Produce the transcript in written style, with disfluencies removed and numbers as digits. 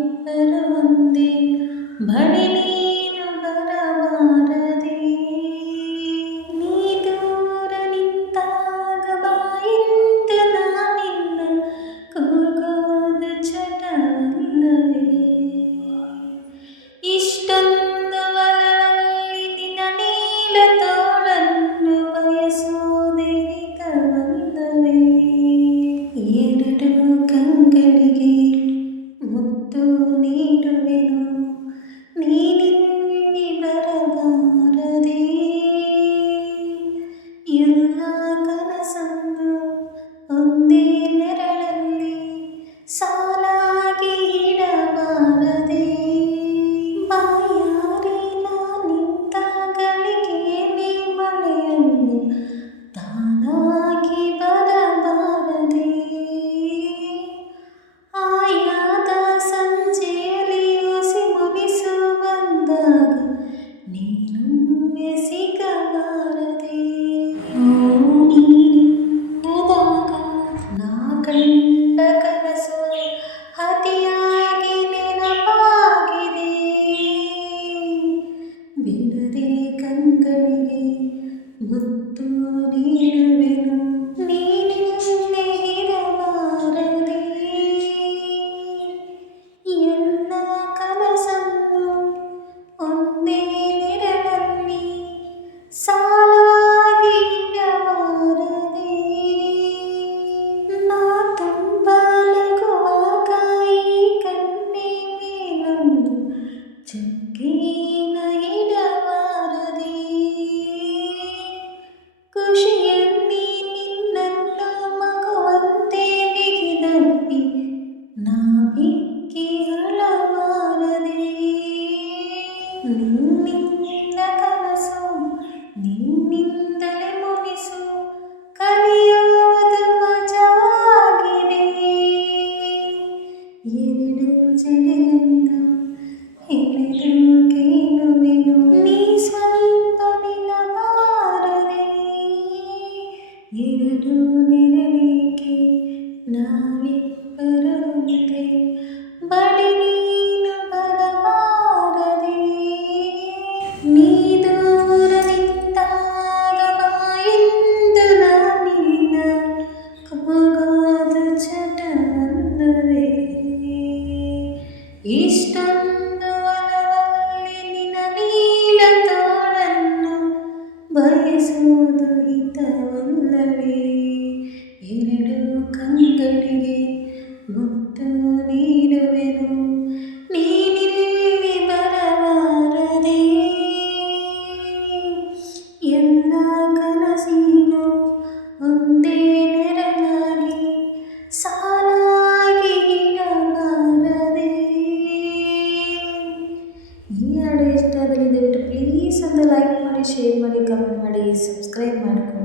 ನಾವಿಬ್ಬರು ಒಂದೇ ಬಳಿ ನೀನು ಬರಬಾರದೆ. ನೀ ದೂರ ನಿಂತಾಗ ಬಾಯಿಂದ ನಾನಿನ್ನ ಕೂಗೋದು ಚಟವಲ್ಲವೇ. ಇಷ್ಟೊಂದು ಒಲವಲ್ಲಿ ನಿನ್ನ ನೀಲ ತೋಳನ್ನು ಬಯಸೋದೇ ಹಿತವಲ್ಲವೇ. ಎರಡು ಕಂಗಳಿಗೆ ಮುತ್ತು ನೀಡುವೆನು, ನೀನಿಲ್ಲಿ ಬರಬಾರದೆ. ಎಲ್ಲ ಕನಸನ್ನು ಒಂದೇ ನೆರಳಲ್ಲಿ ಸಾಲಾಗಿ ಇಡಬಾರದೆ. ಬಾಯಾರಿ ನಿಂತ ಗಳಿಗೆ ನೀ ಮಳೆಯನ್ನು ತಾನಾಗಿ ಬರಬಾರದೆ. ಆಯಾದ ಸಂಜೆಯಲ್ಲಿ ಹುಸಿ ಮುನಿಸು ಬಂದಾಗ ನೀನೊಮ್ಮೆ ಸಿಗಬಾರದೆ. ನೀನಿಲ್ಲದಾಗ ನಾ ಕಂಡ ಕನಸು ಅತಿಯಾಗಿ ನೆನಪಾಗಿದೆ. ಬಿಡದೆ ಕಂಗಳಿಗೆ ಮುತ್ತು ನೀಡುವೆನು, ನೀನಿಲ್ಲೇ ಇರಬಾರದೆ. ಎಲ್ಲ ಕನಸನ್ನು ಒಂದೇ ನೆರಳಲ್ಲಿ ಸಾಲಾಗಿ ಇಡಬಾರದೆ. ನಾ ತುಂಬ ನಗುವಾಗ ಈ ಕಣ್ಣೆ ಮೇಲೊಂದು ಚುಕ್ಕಿನ ಇಡಬಾರದೆ. ಖುಷಿಯಲ್ಲಿ ನಿನ್ನನ್ನು ಮಗುವಂತೆ ಬಿಗಿದಪ್ಪಿ ನಾ ಬಿಕ್ಕಿ ಅಳಬಾರದೆ. ನಿನ್ನಿಂದ ಕನಸು ನಿನ್ನಿಂದಲೇ ಮುನಿಸು ಕಲಿಯೋದು ಮಜವಾಗಿದೆ. ಎರಡು ಜಡೆಯನ್ನು ಎಳೆದು ಕೇಳುವೆನು, ನೀ ಸ್ವಲ್ಪ ನಿಲ್ಲಬಾರದೆ. ಎರಡು ನೆರಳಿಗೆ ನಾವಿಬ್ಬರು ಒಂದೇ ಬಳಿ ನೀನು ಬರಬಾರದೆ. ನೀ ದೂರ ನಿಂತಾಗ ಬಾಯಿಂದ ನಾನಿನ್ನ ಕೂಗೋದು ಚಟವಲ್ಲವೇ. ಇಷ್ಟೊಂದು ಒಲವಲ್ಲಿ ನಿನ್ನ ನೀಲ ತೋಳನ್ನು ಬಯಸೋದು ಹಿತವಲ್ಲವೇ. ಎರಡು ಕಂಗಳಿಗೆ ಮುತ್ತು ನೀಡುವೆನು, ನೀನಿಲ್ಲಿ ಬರಬಾರದೆ. ಎಲ್ಲ ಕನಸಿಗೂ ಒಂದೇ ನೆರಳಾಗಿ ಸಾಲಾಗಿ ಇಡಬಾರದೆ. ಈ ಹಾಡು ಇಷ್ಟ ಆದರೆ ದಯವಿಟ್ಟು ಪ್ಲೀಸ್ ಒಂದು ಲೈಕ್ ಮಾಡಿ, ಶೇರ್ ಮಾಡಿ, ಕಮೆಂಟ್ ಮಾಡಿ, ಸಬ್ಸ್ಕ್ರೈಬ್ ಮಾಡಿಕೊಳ್ಳಿ.